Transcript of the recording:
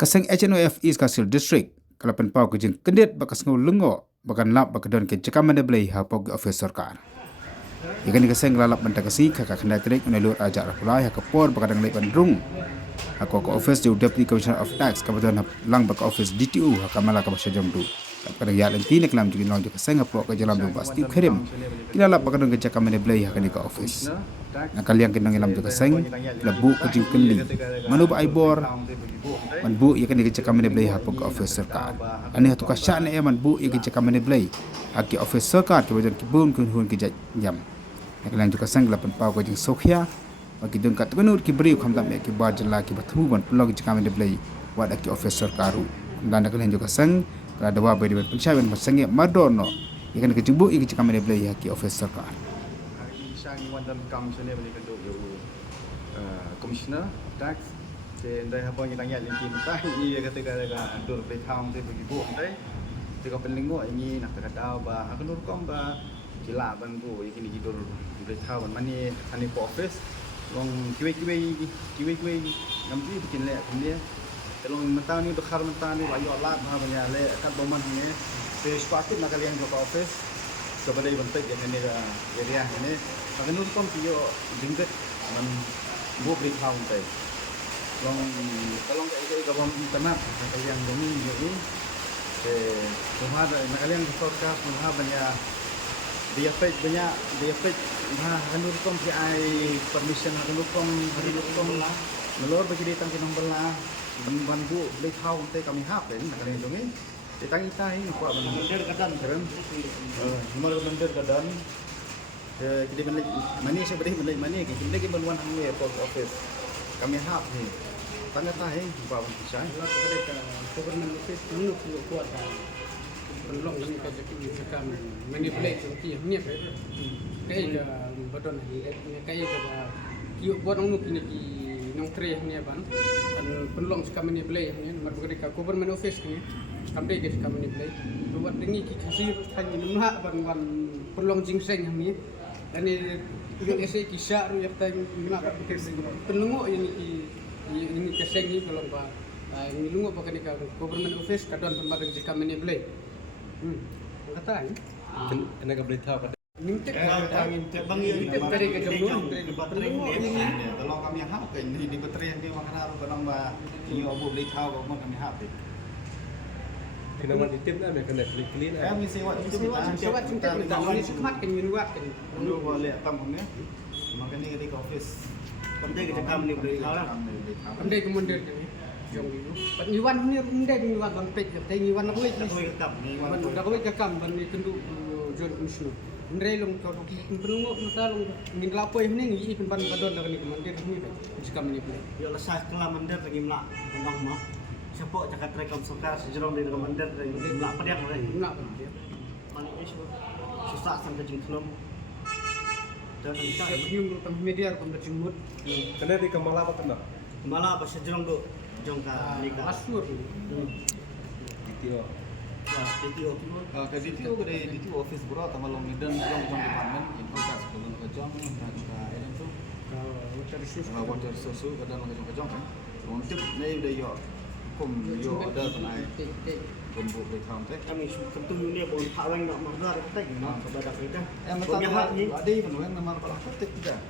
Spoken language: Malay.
Kaseng HNOF East Kasil District, kalapan pau kejeng kendit bakas ngau lengo, bakan lap bakadon ke cekaman belai hapog ofis sarkar. Ikan kaseng lalap mentakasi kakak kena trik menelur ajak rapulai hakapor bakadang lepan rung. Aku ke ofis di Deputy Commissioner of Tax kabupaten lang bak ofis DTU hakamala kabasya jamdu. Kadang ya lenti nak lam juga nong juga kaseng apok ke jalan dua pasti kirim. Kita lap bakadon ke cekaman belai hakan ke ofis. Nakal yang kenang ilam juga kaseng lebu kejeng keli. Manu ba aibor manbu ia kena kerja kami belai hapok ofis sarkar. Ani hatu kasyan ia manbu ia kerja kami belai haki ofis sarkar kebajian kibun kunhun kerja jam. Nakal yang juga sang lapan pau kejeng sokhya bagi dengkat tenur kiberi khamdam ia kibar jela kibar tuban pulau kerja kami belai wad haki ofis sarkaru. Dan nakal yang juga sang ada wabai di pencawan masangnya madono ia kena kerja bu ia kerja kami belai haki ofis sarkar. Sang wandan kam sene beli keduk yo commissioner tax ke ndai habo ni tanya lenti mentah ni kata dur be town te bagi bu ndai te ko penlingo ini nak kata ba akunur kom ba jila ban bu ini dur be town mani ani po office long kiwe nampi bikin le kemudian telong mentah ni bekhar mentah ni bayu alat ha banya le kat boman ni pe spaket nak kalian ke office sebagai bentuk yang ini area ini akunur kom tio jingget man bu be town te long kalau kayak gabung internet yang demi ini rumah kalian forecast rumah banyak dia page nah handur kom si ai permission handur kom lah melor bagi datang ke nombor lah ban bu boleh tahu nanti kami hap dan kalian dongeng datang kita ini kuat bandar kadan kan nomor bandar kadan jadi mana saya beri mana kita lagi berluan hangi post office kami hap ni tanda tahe bawa pisai mereka government office menuk kuat belum lagi kerja kami manipulate nanti ni kayak badon kayak kiu buat nung ni nong tre ni ban dan penlong kami manipulate ni mereka government office ni kami ke kami manipulate buat ini kasih hanya nunha ban penlong jingseng ni dan ini ese kisah ru yang tang nak bekerja penlong ini keseng ni kalau ba ini lungo pakai di government office kadang tempat jika manipulate kata ni enak boleh tahu pada minta dari kejamun ini kalau kami hap ke ini di baterai dia makan harus barang ba ini abu boleh tahu apa kami hap kena mati tim dah mereka nak clean kami sewa cinta ini sekat kan minuat kan dulu boleh tampungnya makanya di office penting kerja kami ni boleh pandai kemudian kan yang itu penyuan ni pandai penyuan bangpet tapi penyuan aku ni dah kau cakap bani kendu John Commissioner pandai long kau penunggu mata long ingin lapor ni ni penpan badon dah ni kemudian ni kerja kami ni boleh yo lesah kelah mandir lagi melak bang mah siapa cakap rekam sokar sejerong dari mandir lagi melak pediak lagi nak mana isu susah sampai jengkelum dan kita yang tentang media pun berjumut kena di Kemala apa kena malah pas sejerong tu jongka nikah asur video DTO ke DTO ke DTO office bro tambah long dan long department infrastruktur sebelum kejong dan juga itu water resource kadang kejong kan untuk ni udah yo kum yo ada penai kumpul di kampung kami tentu ni boleh tak orang nak mahar ketek nak kepada kita yang ada penuh yang nama kepala ketek tidak